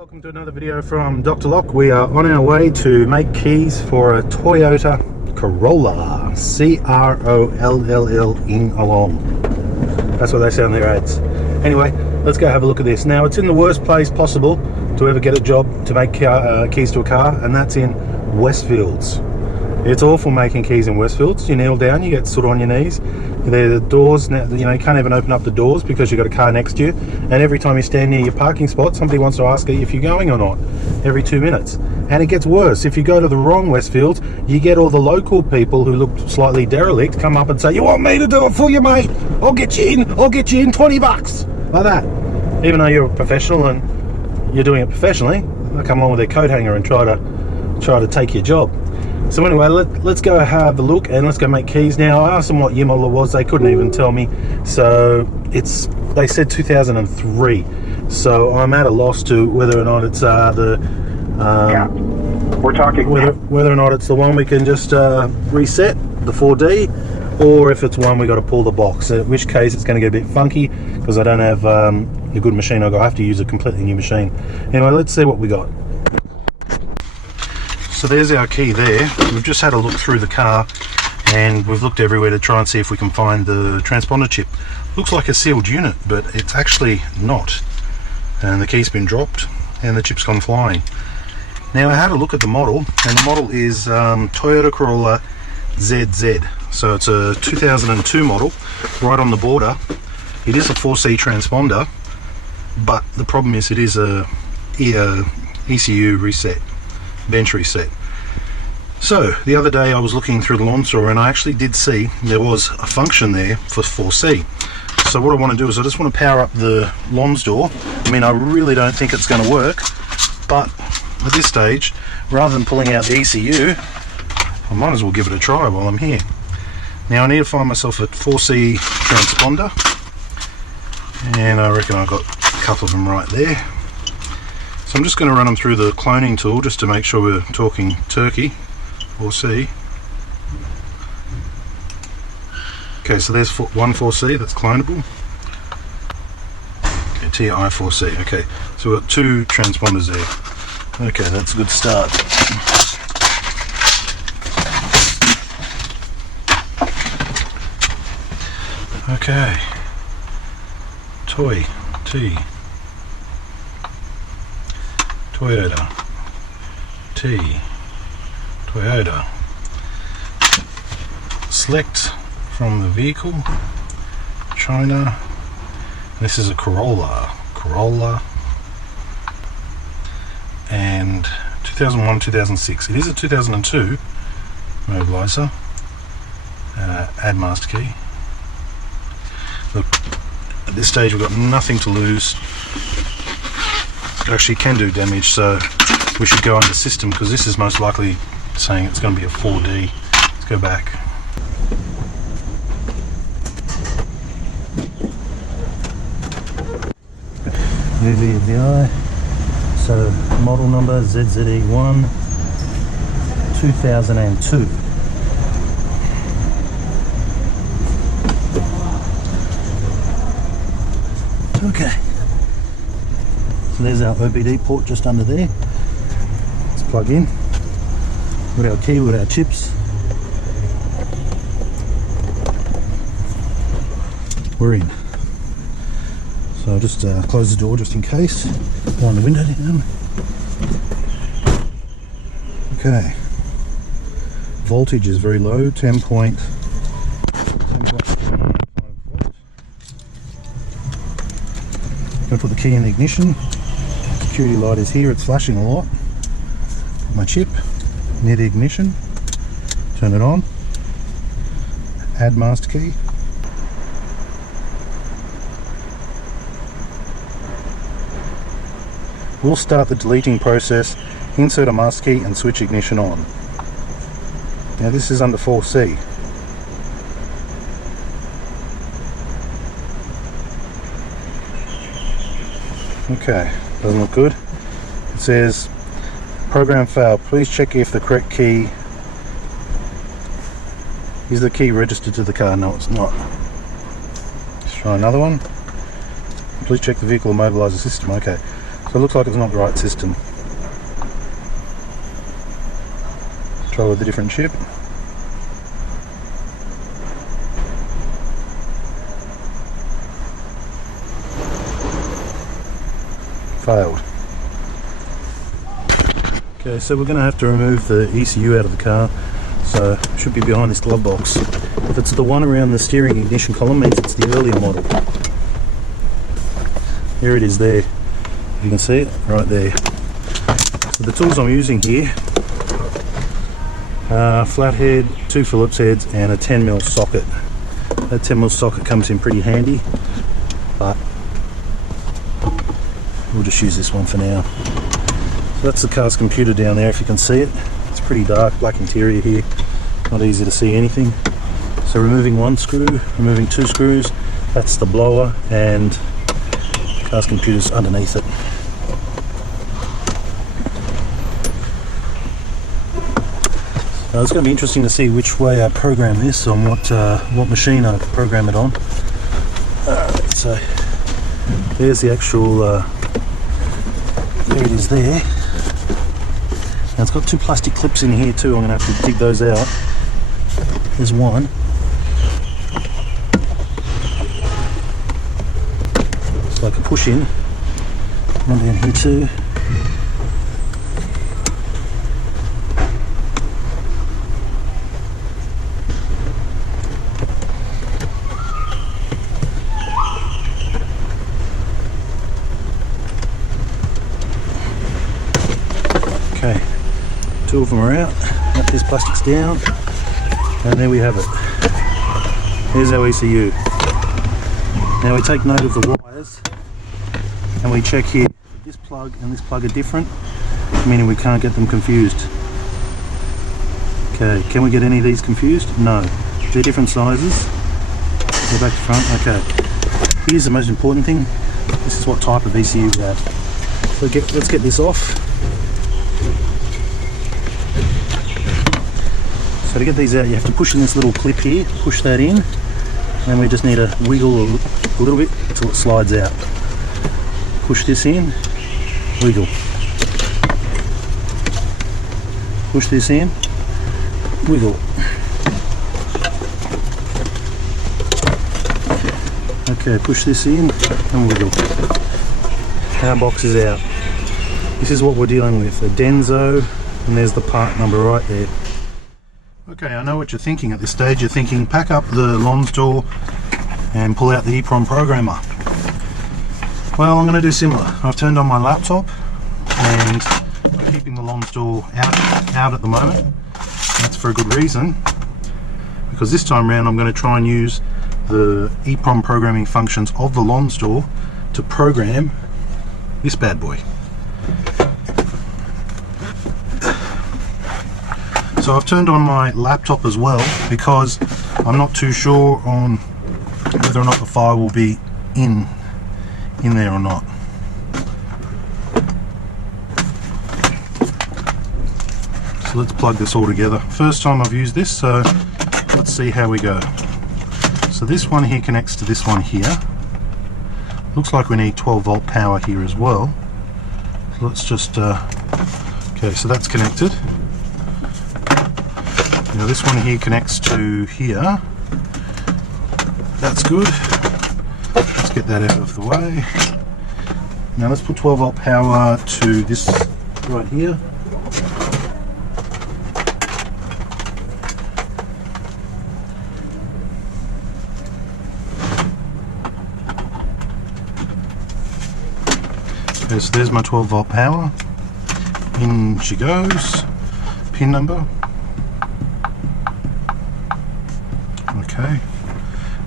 Welcome to another video from Dr. Lock. We are on our way to make keys for a Toyota Corolla. C-R-O-L-L-L-ing along. That's what they say on their ads. Anyway, let's go have a look at this. Now, it's in the worst place possible to ever get a job to make keys to a car, and that's in Westfields. It's awful making keys in Westfields. You kneel down, you get soot on your knees. The doors, you can't even open up the doors because you've got a car next to you. And every time you stand near your parking spot, somebody wants to ask you if you're going or not, every 2 minutes. And it gets worse. If you go to the wrong Westfields, you get all the local people who look slightly derelict come up and say, "You want me to do it for you, mate? I'll get you in 20 bucks. Like that. Even though you're a professional and you're doing it professionally, they come along with their coat hanger and try to take your job. So anyway, let's go have a look and let's go make keys. Now, I asked them what year model it was. They couldn't even tell me. So they said 2003. So I'm at a loss to whether or not it's we're talking whether or not it's the one we can just reset, the 4D, or if it's one we got to pull the box. In which case it's going to get a bit funky because I don't have a good machine. I have to use a completely new machine. Anyway, let's see what we got. So there's our key there. We've just had a look through the car and we've looked everywhere to try and see if we can find the transponder chip. Looks like a sealed unit, but it's actually not. And the key's been dropped and the chip's gone flying. Now I had a look at the model, and the model is Toyota Corolla ZZ. So it's a 2002 model, right on the border. It is a 4C transponder, but the problem is it is a ECU reset. Bench reset. So the other day I was looking through the Lonsdor and I actually did see there was a function there for 4C. So what I want to do is I just want to power up the Lonsdor. I mean, I really don't think it's going to work, but at this stage, rather than pulling out the ECU, I might as well give it a try while I'm here. Now I need to find myself a 4C transponder, and I reckon I've got a couple of them right there. So I'm just going to run them through the cloning tool just to make sure we're talking turkey or C. Okay, so there's one 4C that's clonable. Okay, TI4C. Okay, so we've got two transponders there. Okay, that's a good start. Okay, Toyota Toyota. Select from the vehicle, China. This is a Corolla, and 2001, 2006. It is a 2002 Immobilizer. Add master key. Look, at this stage we've got nothing to lose. Actually can do damage, so we should go under system because this is most likely saying it's going to be a 4D. Let's go back. UVI, so model number ZZE1 2002. Okay. So there's our OBD port just under there. Let's plug in. Got our key with our chips. We're in. So I'll just close the door just in case. Wind the window down. Okay. Voltage is very low, 10.5 volts. I'm going to put the key in the ignition. Security light is here, it's flashing a lot. My chip near the ignition. Turn it on. Add master key. We'll start the deleting process, insert a master key and switch ignition on. Now this is under 4C. Okay, doesn't look good. It says program failed. Please check if the correct key is the key registered to the car. No, it's not. Let's try another one. Please check the vehicle immobilizer system. Okay, So it looks like it's not the right system. Try with a different chip. Failed. Okay, so we're going to have to remove the ECU out of the car, so it should be behind this glove box. If it's the one around the steering ignition column, means it's the earlier model. Here it is there, if you can see it, right there. So the tools I'm using here, flathead, 2 Phillips heads and a 10mm socket. That 10mm socket comes in pretty handy, but we'll just use this one for now. So that's the car's computer down there, if you can see it. It's pretty dark, black interior here, not easy to see anything. So removing 1 screw, removing 2 screws, that's the blower, and the car's computer's underneath it. Now it's going to be interesting to see which way I program this, on what machine I program it on. Alright, so there's the actual, there it is there. Now it's got 2 plastic clips in here too, I'm going to have to dig those out. There's one. It's like a push in. One down here too. Okay, 2 of them are out. This plastic's down, and there we have it. Here's our ECU. Now we take note of the wires, and we check here. This plug and this plug are different, meaning we can't get them confused. Okay, can we get any of these confused? No. They're different sizes. Go back to front. Okay. Here's the most important thing. This is what type of ECU we have. So let's get this off. So to get these out, you have to push in this little clip here, push that in, and we just need to wiggle a little bit until it slides out. Push this in, wiggle. Push this in, wiggle. Okay, push this in and wiggle. Our box is out. This is what we're dealing with, a Denso, and there's the part number right there. Okay, I know what you're thinking at this stage. You're thinking, pack up the Lonsdor and pull out the EEPROM programmer. Well, I'm going to do similar. I've turned on my laptop and I'm keeping the Lonsdor out at the moment. That's for a good reason, because this time around I'm going to try and use the EEPROM programming functions of the Lonsdor to program this bad boy. So I've turned on my laptop as well, because I'm not too sure on whether or not the file will be in there or not. So let's plug this all together. First time I've used this, so let's see how we go. So this one here connects to this one here. Looks like we need 12 volt power here as well. So let's just okay, so that's connected. Now this one here connects to here. That's good. Let's get that out of the way. Now let's put 12 volt power to this right here. Okay, so there's my 12 volt power. In she goes. Pin number. Okay.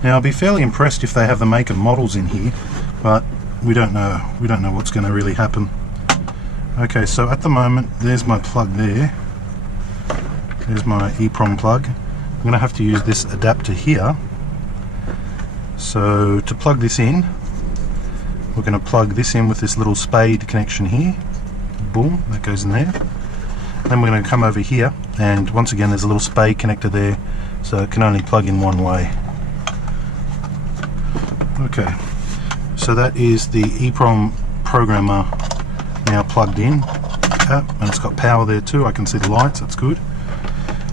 Now I'll be fairly impressed if they have the make and models in here, but we don't know. We don't know what's going to really happen. Okay, so at the moment there's my plug there. There's my EEPROM plug. I'm going to have to use this adapter here. So to plug this in, we're going to plug this in with this little spade connection here. Boom, that goes in there. Then we're going to come over here, and once again there's a little spade connector there, so it can only plug in one way. Okay, so that is the EEPROM programmer now plugged in, and it's got power there too. I can see the lights, that's good.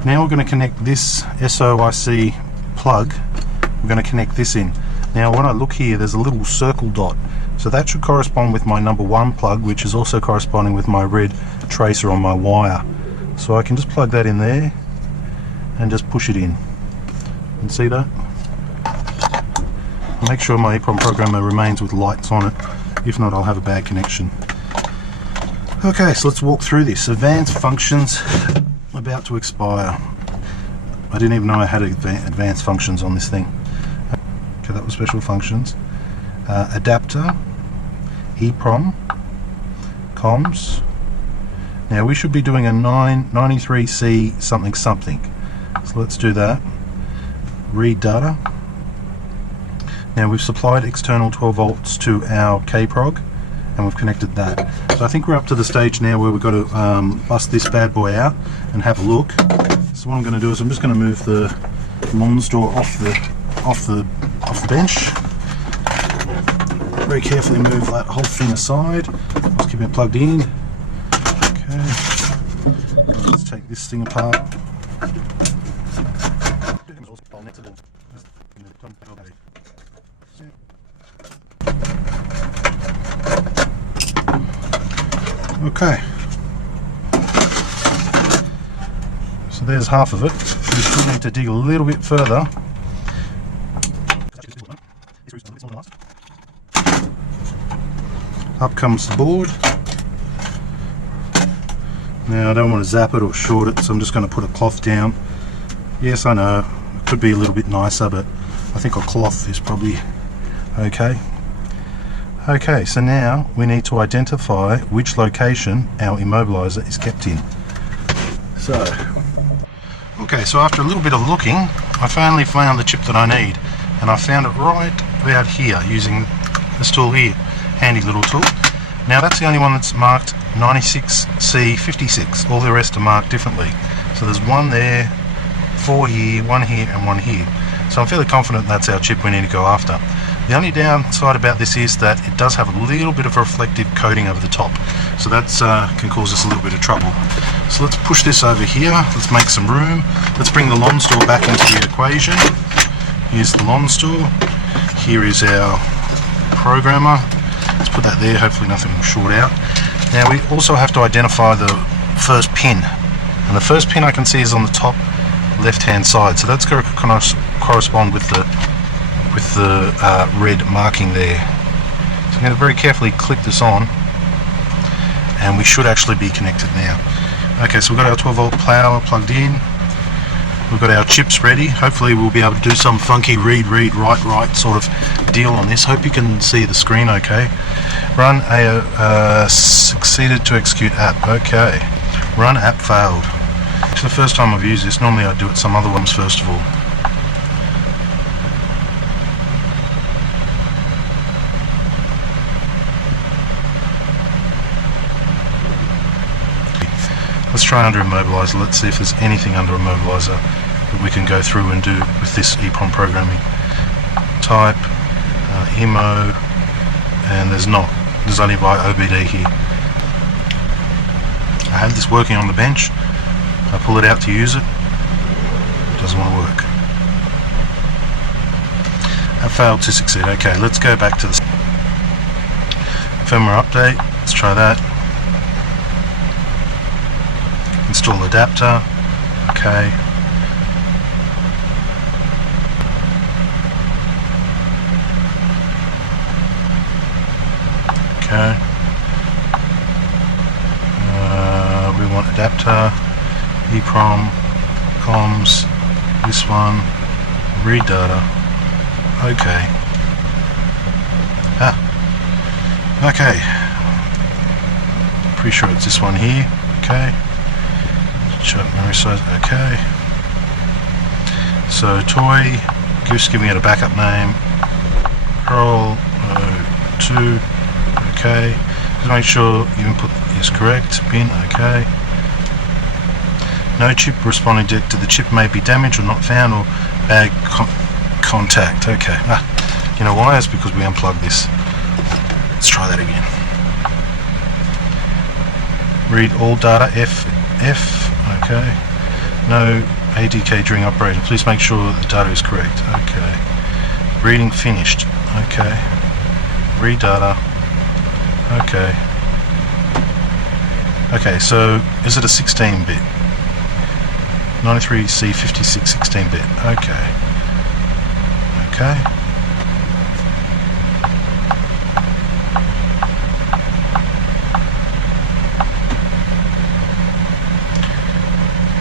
Now we're going to connect this SOIC plug, we're going to connect this in. Now when I look here, there's a little circle dot, so that should correspond with my number 1 plug, which is also corresponding with my red tracer on my wire. So I can just plug that in there and just push it in. You can see that? Make sure my EEPROM programmer remains with lights on it, if not I'll have a bad connection. Okay, so let's walk through this. Advanced functions about to expire. I didn't even know I had advanced functions on this thing. Okay, that was special functions. Adapter, EEPROM, comms. Now we should be doing a 993C something something. So let's do that. Read data. Now we've supplied external 12 volts to our K-prog and we've connected that. So I think we're up to the stage now where we've got to bust this bad boy out and have a look. So what I'm going to do is I'm just going to move the Lonsdor off the bench. Very carefully move that whole thing aside. Just keep it plugged in. Okay. Let's take this thing apart. Okay. So there's half of it. We still need to dig a little bit further. Up comes the board. Now I don't want to zap it or short it, so I'm just going to put a cloth down. Yes, I know, it could be a little bit nicer, but I think a cloth is probably okay. Okay, so now we need to identify which location our immobilizer is kept in. So after a little bit of looking, I finally found the chip that I need, and I found it right about here using this tool here. Handy little tool. Now that's the only one that's marked 96C56. All the rest are marked differently. So there's one there, 4 here, 1 here, and 1 here. So I'm fairly confident that's our chip we need to go after. The only downside about this is that it does have a little bit of a reflective coating over the top. So that can cause us a little bit of trouble. So let's push this over here. Let's make some room. Let's bring the Lonsdor back into the equation. Here's the Lonsdor. Here is our programmer. Let's put that there, hopefully nothing will short out. Now we also have to identify the first pin, and the first pin I can see is on the top left hand side, so that's going to correspond with the red marking there. So I'm going to very carefully click this on, and we should actually be connected now. Okay, so we've got our 12 volt power plugged in. We've got our chips ready. Hopefully we'll be able to do some funky read, write sort of deal on this. Hope you can see the screen okay. Run a succeeded to execute app. Okay. Run app failed. It's the first time I've used this. Normally I do it some other ones first of all. Let's try under Immobilizer. Let's see if there's anything under Immobilizer that we can go through and do with this EEPROM programming. Type, Immo, and there's not. There's only by OBD here. I had this working on the bench. I pull it out to use it. It doesn't want to work. I failed to succeed. Okay, let's go back to the firmware update. Let's try that. Install adapter. Okay. Okay. We want adapter, EEPROM, comms, this one, read data. Okay. Okay. Pretty sure it's this one here. Okay. Shut memory size. Okay. So toy, just giving it a backup name. Corolla 2. Okay. Just make sure your input is correct. Bin. Okay. No chip responding to the chip may be damaged or not found, or bad contact. Okay. You know why? It's because we unplugged this. Let's try that again. Read all data, F, okay. No ADK during operation. Please make sure the data is correct. Okay. Reading finished. Okay. Read data. Okay. Okay, so is it a 16-bit? 93C56 16-bit. Okay. Okay.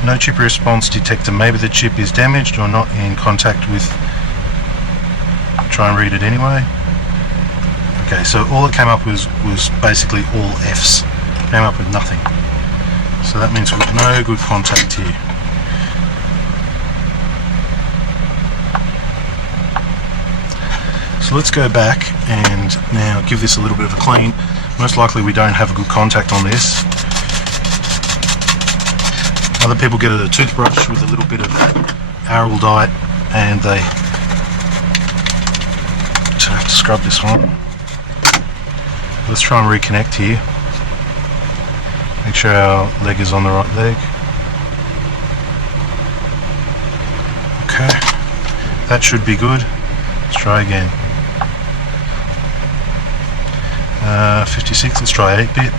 No chip response detector. Maybe the chip is damaged or not in contact with. Try and read it anyway. Okay, so all it came up was basically all F's. Came up with nothing. So that means we've got no good contact here. So let's go back and now give this a little bit of a clean. Most likely we don't have a good contact on this. Other people get a toothbrush with a little bit of araldite and they have to scrub this one. Let's try and reconnect here. Make sure our leg is on the right leg. Okay, that should be good. Let's try again. 56, let's try 8-bit.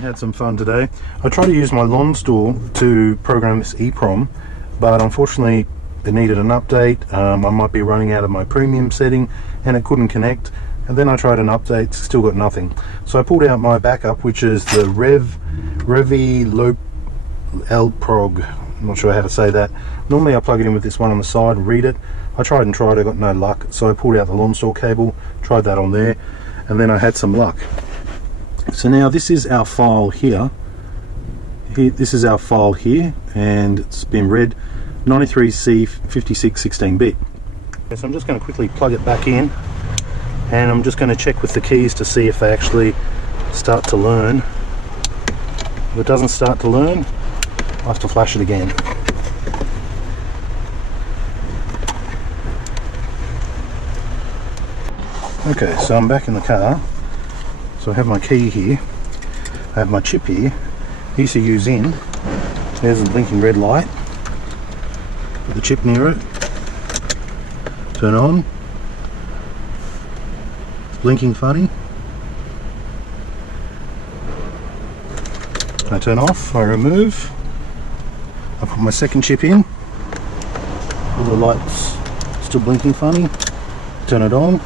Had some fun today. I tried to use my Lonsdor to program this EEPROM, but unfortunately it needed an update. I might be running out of my premium setting and it couldn't connect, and then I tried an update, still got nothing. So I pulled out my backup, which is the Revi Lprog. I'm not sure how to say that. Normally I plug it in with this one on the side and read it. I tried and tried, I got no luck, so I pulled out the Lonsdor cable, tried that on there, and then I had some luck. So now this is our file here. This is our file here, and it's been read 93C56 16-bit. So I'm just going to quickly plug it back in, and I'm just going to check with the keys to see if they actually start to learn. If it doesn't start to learn, I have to flash it again. Okay, so I'm back in the car. So I have my key here, I have my chip here, ECU's in, there's a blinking red light, put the chip near it, turn on, it's blinking funny, I turn off, I remove, I put my second chip in, all the lights still blinking funny, turn it on.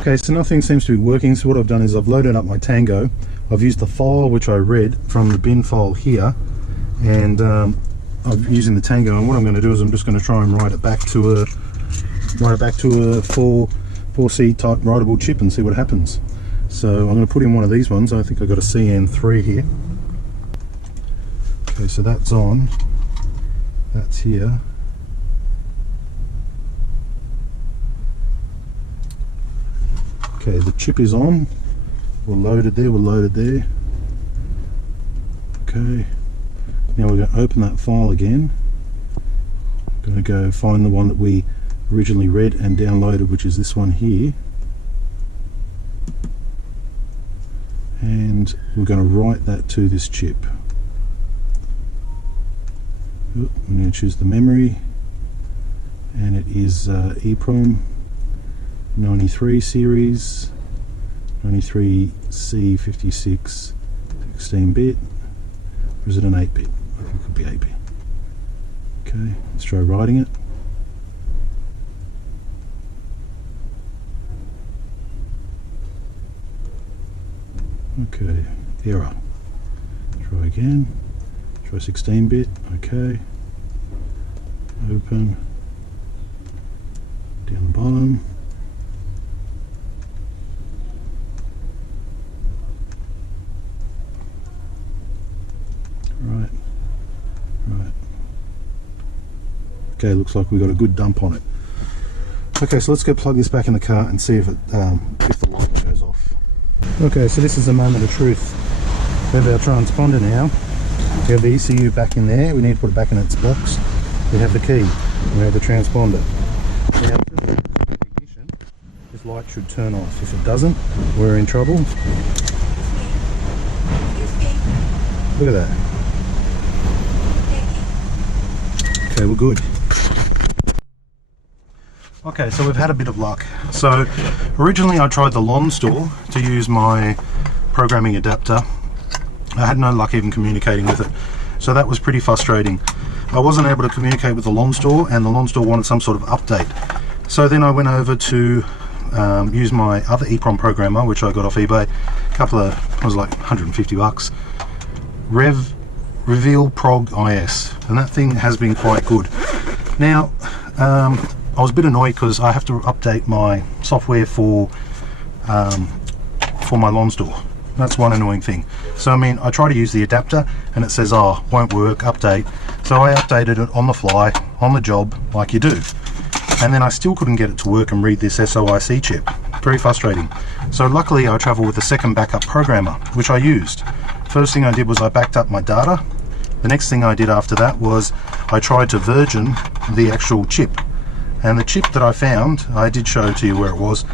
Okay, so nothing seems to be working, so what I've done is I've loaded up my Tango. I've used the file which I read from the bin file here, and I'm using the Tango, and what I'm going to do is I'm just going to try and write it back to a 4C type writable chip and see what happens. So I'm going to put in one of these ones. I think I've got a CN3 here. Okay, so that's on, that's here. Okay, the chip is on, we're loaded there, Okay, now we're going to open that file again. I'm going to go find the one that we originally read and downloaded, which is this one here. And we're going to write that to this chip. I'm going to choose the memory, and it is EEPROM 93 series, 93C56 16-bit, or is it an 8-bit? I think it could be 8-bit. Okay, let's try writing it. Okay, error. Try again, try 16-bit, okay. Open, down the bottom. Right. Okay, looks like we got a good dump on it. Okay, so let's go plug this back in the car and see if it if the light goes off. Okay, so this is a moment of truth. We have our transponder now. We have the ECU back in there. We need to put it back in its box. We have the key. We have the transponder. Now, ignition. light should turn off. If it doesn't, we're in trouble. Look at that. Okay, we're good. Okay, so we've had a bit of luck. So originally I tried the Lonsdor to use my programming adapter. I had no luck even communicating with it, so that was pretty frustrating. I wasn't able to communicate with the Lonsdor, and the Lonsdor wanted some sort of update. So then I went over to use my other EEPROM programmer, which I got off eBay. It was like 150 bucks. Reveal Prog IS, and that thing has been quite good. Now, I was a bit annoyed because I have to update my software for my Lonsdor. That's one annoying thing. So I mean, I try to use the adapter and it says, oh, won't work, update. So I updated it on the fly, on the job, like you do. And then I still couldn't get it to work and read this SOIC chip. Very frustrating. So luckily I travel with a second backup programmer, which I used. First thing I did was I backed up my data. The next thing I did after that was I tried to version the actual chip. And the chip that I found, I did show to you where it was.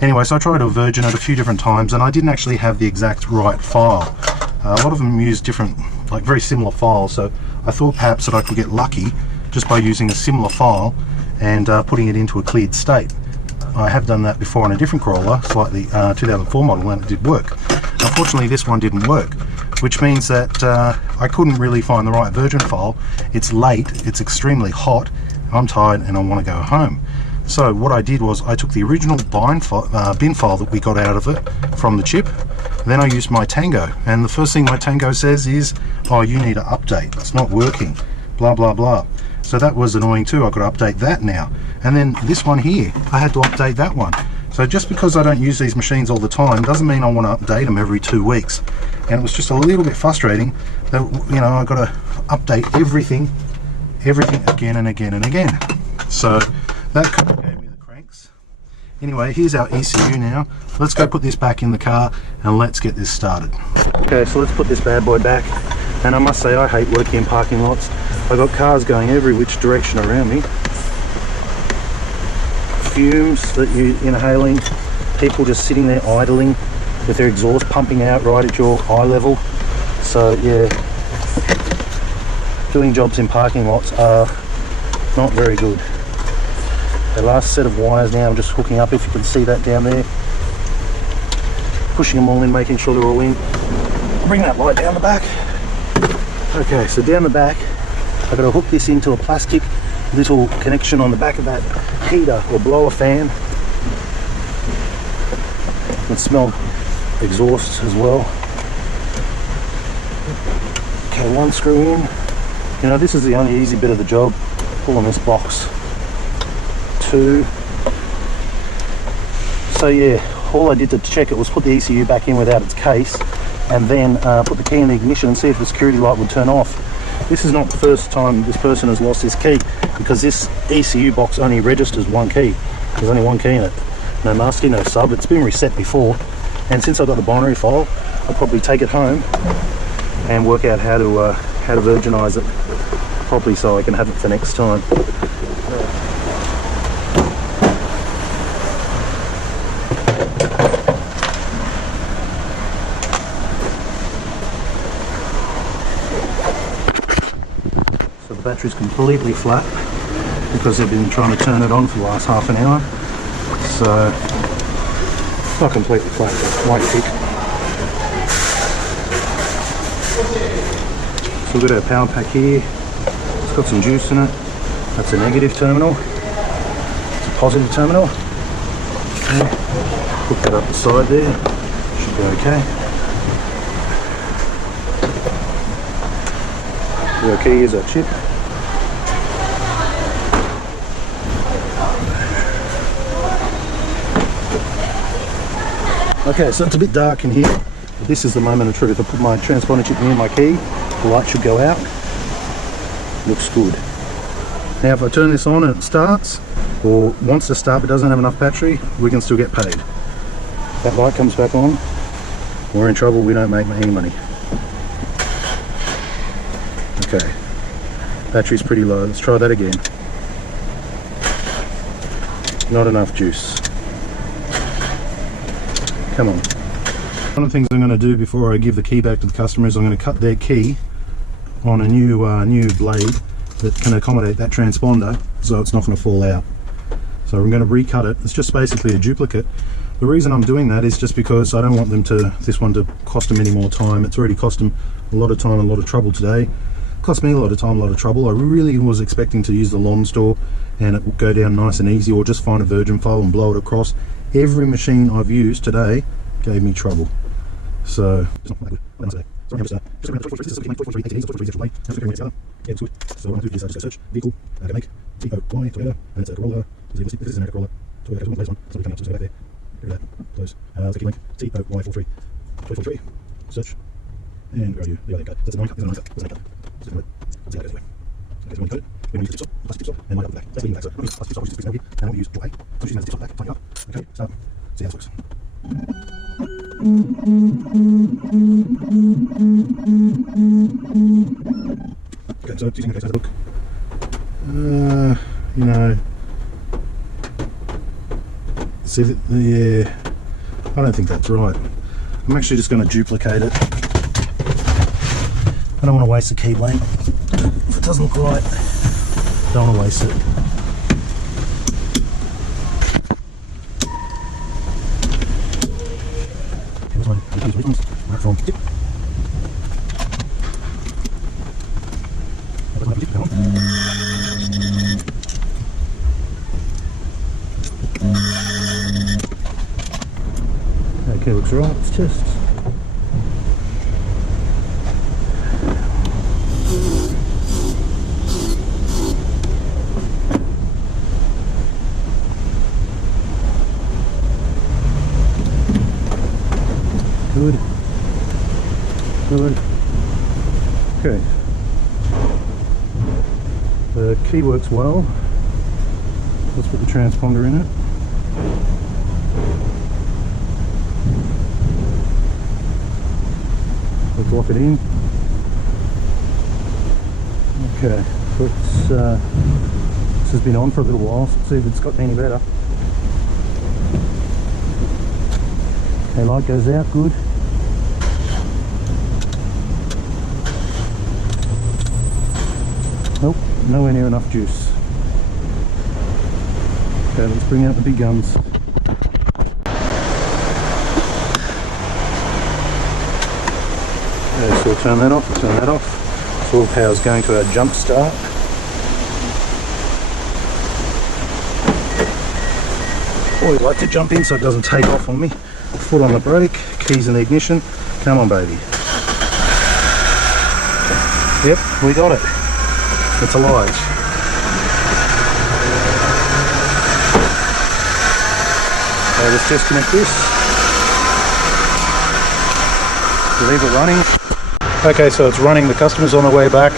Anyway, so I tried to version it a few different times and I didn't actually have the exact right file. A lot of them use different, like very similar files, so I thought perhaps that I could get lucky just by using a similar file and putting it into a cleared state. I have done that before on a different Corolla, slightly 2004 model, and it did work. Unfortunately, this one didn't work, which means that I couldn't really find the right version file. It's late, it's extremely hot, I'm tired and I want to go home. So what I did was I took the original bin file that we got out of it from the chip. Then I used my Tango, and the first thing my Tango says is, oh, you need to update, it's not working, blah blah blah. So that was annoying too. I've got to update that now. And then this one here, I had to update that one. So just because I don't use these machines all the time doesn't mean I want to update them every 2 weeks. And it was just a little bit frustrating that, you know, I got to update everything again and again and again. So that kind of gave me the cranks. Anyway, here's our ECU now. Let's go put this back in the car and let's get this started. Okay, so let's put this bad boy back. And I must say, I hate working in parking lots. I've got cars going every which direction around me. Fumes that you're inhaling, people just sitting there idling with their exhaust pumping out right at your eye level. So yeah, doing jobs in parking lots are not very good. The last set of wires now I'm just hooking up, if you can see that down there. Pushing them all in, making sure they're all in. Bring that light down the back. Okay, so down the back, I've got to hook this into a plastic little connection on the back of that heater or blower fan. You can smell exhaust as well. Okay, one screw in. You know, this is the only easy bit of the job, pulling this box. 2. So yeah, all I did to check it was put the ECU back in without its case, and then put the key in the ignition and see if the security light would turn off. This is not the first time this person has lost his key, because this ECU box only registers one key. There's only one key in it. No master, no sub. It's been reset before, and since I got the binary file, I'll probably take it home and work out how to virginize it properly so I can have it for next time. The battery's completely flat because they've been trying to turn it on for the last half an hour. So it's not completely flat, but quite thick. So we've got our power pack here. It's got some juice in it. That's a negative terminal. It's a positive terminal. Okay. Hook that up the side there. Should be okay. Okay, here's our chip. Okay, so it's a bit dark in here, but this is the moment of truth. I put my transponder chip near my key, the light should go out. Looks good. Now if I turn this on and it starts, or wants to start but doesn't have enough battery, we can still get paid. That light comes back on, we're in trouble, we don't make any money. Okay, battery's pretty low, let's try that again. Not enough juice. Come on. One of the things I'm going to do before I give the key back to the customer is I'm going to cut their key on a new blade that can accommodate that transponder, so it's not going to fall out. So I'm going to recut it. It's just basically a duplicate. The reason I'm doing that is just because I don't want this one to cost them any more time. It's already cost them a lot of time and a lot of trouble today. It cost me a lot of time, a lot of trouble. I really was expecting to use the Lonsdor and it would go down nice and easy, or just find a virgin file and blow it across. Every machine I've used today gave me trouble. So it's not that good. So this is a search vehicle, make T-O-Y, Toyota, and it's a Corolla. This is an Corolla. Toyota one, so we're coming up, just go back there. Look at that, close. Let's keep link, T-O-Y-43. 43, search, and go to the other code. That's a 9 cut, there's a 9 cut. That's a 9 cut. Let's see how that goes away. Okay, so when you code it, we're going to use the plus tip stop, and line up the back. That's leading back, so I'm going to use plus tip stop, which is this here, and I'm going to use draw A. So I'm using that tip stop back, tighten up. Okay, start. See how this works. Okay, so using the case as a book. You know, see that, yeah, I don't think that's right. I'm actually just going to duplicate it. I don't want to waste the key blank. If it doesn't look right, don't want to waste it. From tip. Okay, looks right. Let's test. Good. Good. Okay. The key works well. Let's put the transponder in it. Let's lock it in. Okay, so it's, this has been on for a little while, so let's see if it's got any better. Okay, light goes out, good. Nope, nowhere near enough juice. Okay, let's bring out the big guns. Okay, so we'll turn that off, turn that off. So all power's going to our jump start. Always like to jump in so it doesn't take off on me. Foot on the brake, keys in the ignition. Come on, baby. Yep, we got it. It's alive. So let's disconnect this. Leave it running. Okay, so it's running. The customer's on the way back.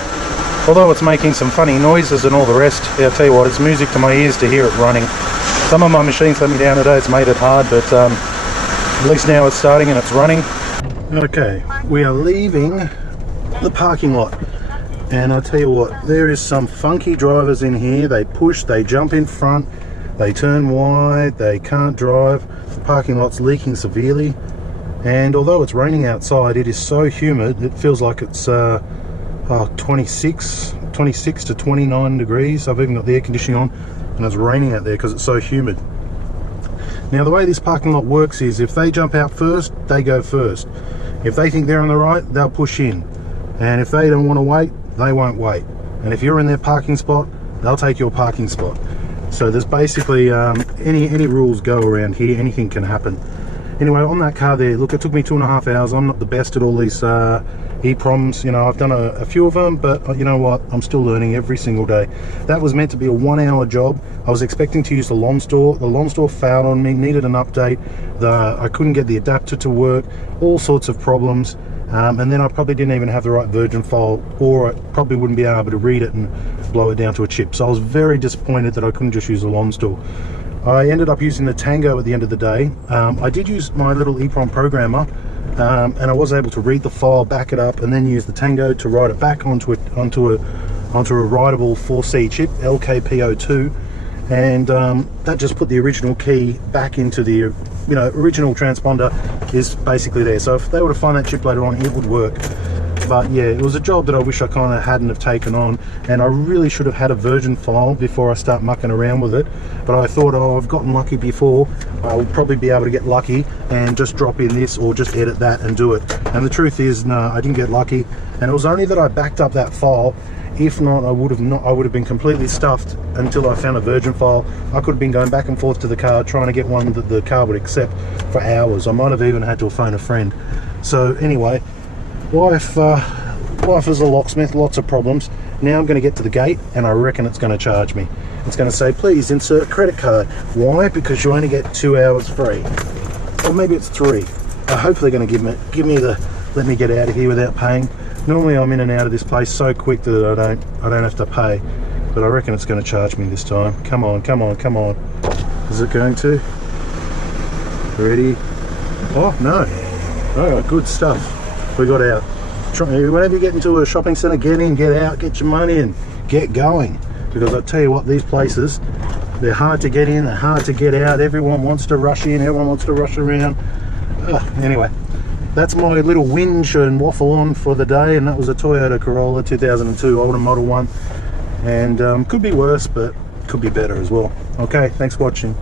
Although it's making some funny noises and all the rest, yeah, I'll tell you what, it's music to my ears to hear it running. Some of my machines let me down today. It's made it hard, but at least now it's starting and it's running. Okay, we are leaving the parking lot. And I tell you what, there is some funky drivers in here. They push, they jump in front, they turn wide, they can't drive. The parking lot's leaking severely. And although it's raining outside, it is so humid, it feels like it's 26 to 29 degrees. I've even got the air conditioning on, and it's raining out there because it's so humid. Now the way this parking lot works is if they jump out first, they go first. If they think they're on the right, they'll push in. And if they don't want to wait, they won't wait. And if you're in their parking spot, they'll take your parking spot. So there's basically any rules go around here, anything can happen. Anyway, on that car there, look, it took me 2.5 hours. I'm not the best at all these EPROMs, you know, I've done a few of them, but you know what, I'm still learning every single day. That was meant to be a 1-hour job. I was expecting to use the Lonsdor. The Lonsdor failed on me, needed an update. I couldn't get the adapter to work, all sorts of problems. And then I probably didn't even have the right virgin file, or I probably wouldn't be able to read it and blow it down to a chip. So I was very disappointed that I couldn't just use the Lonsdor. I ended up using the Tango at the end of the day. I did use my little EPROM programmer, and I was able to read the file, back it up, and then use the Tango to write it back onto a writable 4C chip, LKP02, and that just put the original key back into the you know, original transponder is basically there. So if they were to find that chip later on, it would work. But yeah, it was a job that I wish I kind of hadn't have taken on, and I really should have had a version file before I start mucking around with it. But I thought, oh, I've gotten lucky before, I'll probably be able to get lucky and just drop in this or just edit that and do it. And the truth is, no, I didn't get lucky, and it was only that I backed up that file. If not, I would have been completely stuffed until I found a version file. I could have been going back and forth to the car trying to get one that the car would accept for hours. I might have even had to phone a friend. So anyway, life is a locksmith, lots of problems. Now I'm going to get to the gate, and I reckon it's going to charge me. It's going to say, please insert credit card. Why? Because you only get 2 hours free, or maybe it's 3. Hopefully they're going to give me the let me get out of here without paying. Normally I'm in and out of this place so quick that I don't have to pay, but I reckon it's going to charge me this time. Come on, come on, come on. Is it going to? Ready? Oh no! Oh, good stuff. We got out. Whenever you get into a shopping centre, get in, get out, get your money and get going. Because I tell you what, these places, they're hard to get in, they're hard to get out. Everyone wants to rush in, everyone wants to rush around. Anyway, that's my little whinge and waffle on for the day, and that was a Toyota Corolla 2002 older model one. And could be worse, but could be better as well. Okay, thanks for watching.